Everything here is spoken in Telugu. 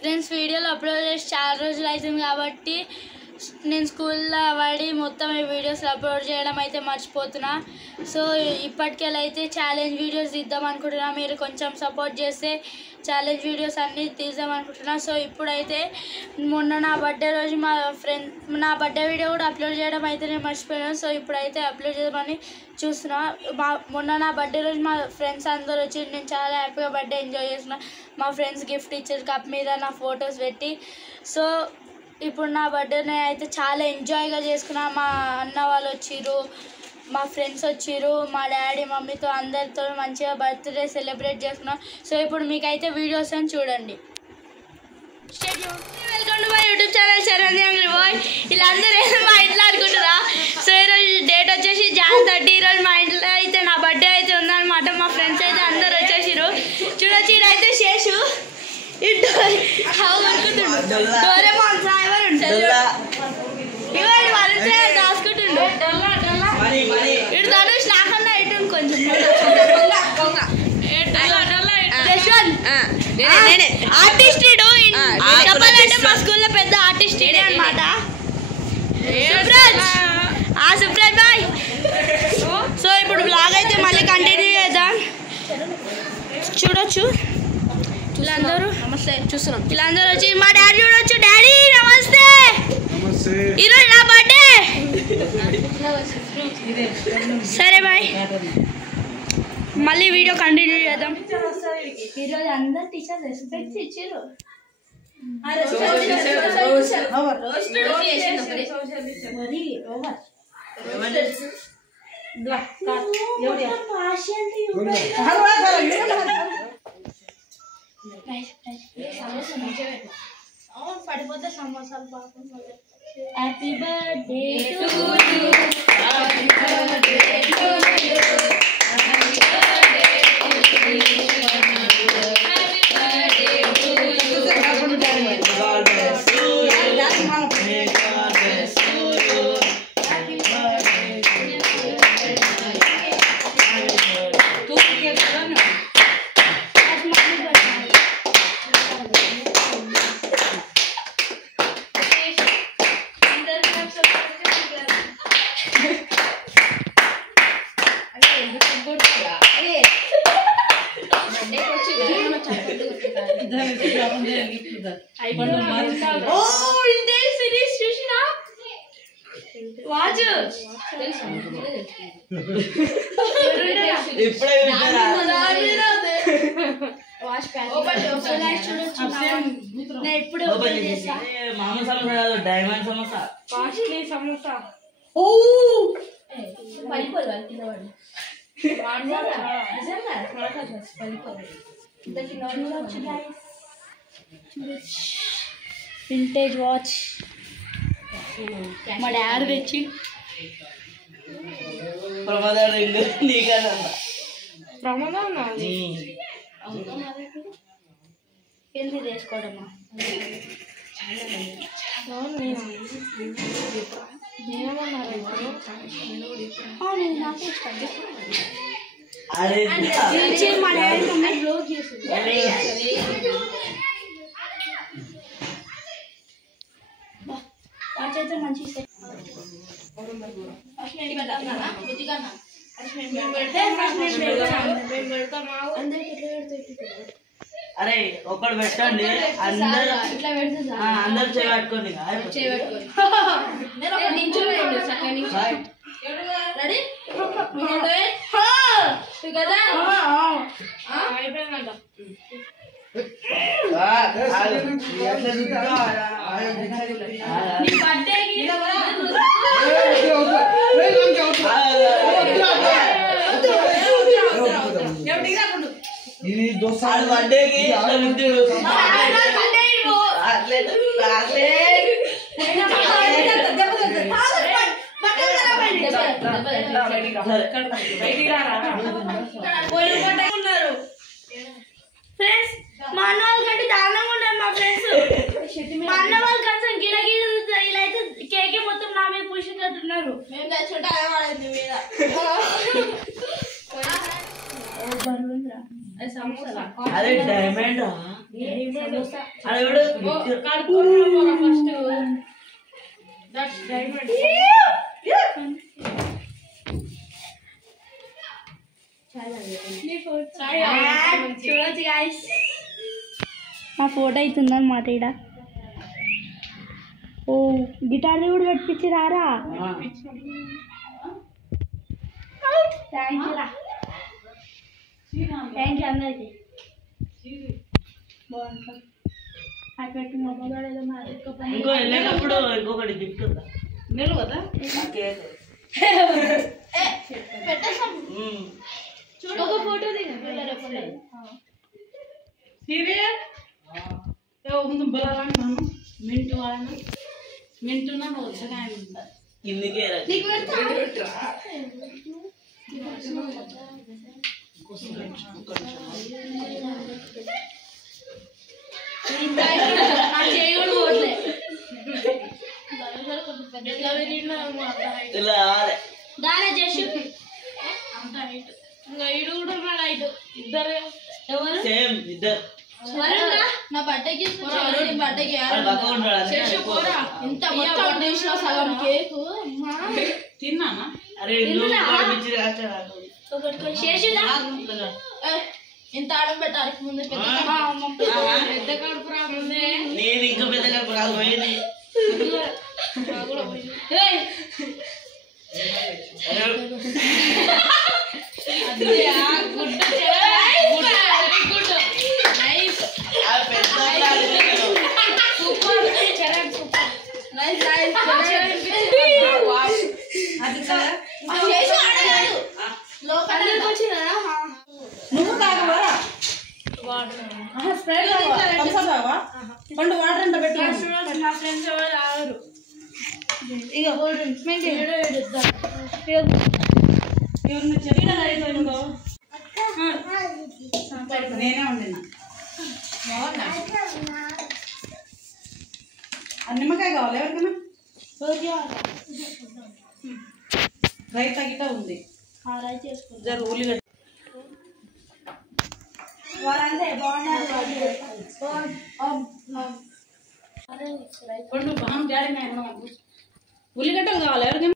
ఫ్రెండ్స్ వీడియోలు అప్లోడ్ చేసి చాలా రోజులు అవుతుంది కాబట్టి నేను స్కూల్లో పడి మొత్తం ఈ వీడియోస్ అప్లోడ్ చేయడం అయితే మర్చిపోతున్నా. సో ఇప్పటికెళ్ళైతే ఛాలెంజ్ వీడియోస్ తీద్దాం అనుకుంటున్నా. మీరు కొంచెం సపోర్ట్ చేస్తే ఛాలెంజ్ వీడియోస్ అన్నీ తీద్దాం అనుకుంటున్నా. సో ఇప్పుడైతే మొన్న నా బర్త్డే రోజు నా బర్త్డే వీడియో కూడా అప్లోడ్ చేయడం అయితే నేను మర్చిపోయాను. సో ఇప్పుడైతే అప్లోడ్ చేద్దామని చూస్తున్నా. మొన్న నా బర్త్డే రోజు మా ఫ్రెండ్స్ అందరూ వచ్చి నేను చాలా హ్యాపీగా బర్త్డే ఎంజాయ్ చేస్తున్నా. మా ఫ్రెండ్స్ గిఫ్ట్ ఇచ్చారు కప్ మీద నా ఫొటోస్ పెట్టి. సో ఇప్పుడు నా బర్త్డేని అయితే చాలా ఎంజాయ్గా చేసుకున్నా. మా అన్న వాళ్ళు వచ్చిర్రు, మా ఫ్రెండ్స్ వచ్చిర్రు, మా డాడీ మమ్మీతో అందరితో మంచిగా బర్త్డే సెలబ్రేట్ చేసుకున్నాం. సో ఇప్పుడు మీకైతే వీడియోస్ అని చూడండి. Welcome to my YouTube channel Saranya అంగడి బాయ్. వీళ్ళందరూ ఏదో మా ఇంట్లో అనుకుంటారా. సో ఈరోజు డేట్ వచ్చేసి Jan 30. ఈరోజు మా ఇంట్లో అయితే నా బర్త్డే అయితే ఉందన్నమాట. మా ఫ్రెండ్స్ అయితే అందరు వచ్చేసిర్రు. చూడొచ్చు ఇదైతే శేషు డోరేమాన్ ఎవరు ఉంటారు ఇవ్వండి వాళ్ళ రాసుకుంటుండు. ఇటు ధనుష్ నాకన్నా ఇటు కొంచెం ఆర్టిస్ట్ ఇడు చెప్పాలంటే మా స్కూల్లో పెద్ద ఆర్టిస్ట్ ఇడే అనమాట. సుప్రాజ్ బాయ్. సో ఇప్పుడు బ్లాగ్ అయితే మళ్ళీ కంటిన్యూ చేద్దాం. చూడొచ్చు వీళ్ళందరూ నమస్తే చూస్తున్నాం. వీళ్ళందరూ వచ్చి మా డాడీ చూడొచ్చు. డాడీ నమస్తే. ఈరోజు నా బర్త్డే. సరే బాయ్ మళ్ళీ వీడియో కంటిన్యూ చేద్దాం. ఈరోజు అందరు టీచర్స్ రెస్పెక్ట్ ఇచ్చారు. పడిపోతే సమోసాలు పాపం. Happy birthday to you, happy birthday to you, happy birthday to you, happy birthday to you, happy birthday to diamond samosa costly samosa. Vintage watch మా డాడీ తెచ్చి. ప్రమాదం నీకన్నా ప్రమాదం ఏంది చేసుకోవడమా. అయితే మంచి అరే ఒకటి పెట్టండి అందరు అందరు చేయబట్టుకోండి. బర్త్డేకి ఫ్రెండ్స్ మా అన్న వాళ్ళ కంటే దారుణంగా ఉన్నారు మా ఫ్రెండ్స్. మా అన్న వాళ్ళు కొంచెం గిలగిలి ఇలా అయితే కేకే మొత్తం నా మీద పూసినట్టున్నారు. మేము తెచ్చుంటే అదే మీద అదే డైమండ్ చూడొచ్చు గాయస్ మా ఫోటో అవుతుంది అన్నమాట ఈడ ఓ గిటార్ కూడా పెట్టించి రారా థ్యాంక్ యూ రా థ్యాంక్ యూ అందరికి బాగుంటుంది ఇంకో వెళ్ళేటప్పుడు ఇంకొకటి గిఫ్ట్ ఉందా నేను కదా చూడు ఒక ఫోటో సీరియల్ ముందు బలాలని మనం మింటు వాళ్ళని మింటున్నా వచ్చగా కిందికే దారా జస్ట్ ఇడు కూడా ఉన్నాడు ఐదు ఇద్దరు ఎవరు సేమ్ ఇద్దరు నా బట్టకి బట్టకి ఇంత మొత్తం డిష్లో సగం కేకు తిన్నానా అరే ఇంత ఆడం పెట్టాలి ముందు పెద్ద కడుపు రా ముందే నేను ఇంకా పెద్ద కడుపు కాదు పోయింది నువ్వు తాగవా స్ప్రైట్ తాగవా పండు వాటర్ ఎంత పెట్టు మా ఫ్రెండ్స్ ఎవరు రారు ఇక నేనే వండినా నిమ్మకాయ కావాలి ఎవరికైనా రైతా గిట్ట ఉంది జర ఉల్లిగడ్డ వాళ్ళంటే బాగున్నారు పండు బాగా డాడీ ఉల్లిగడ్డలు కావాలి ఎవరికైనా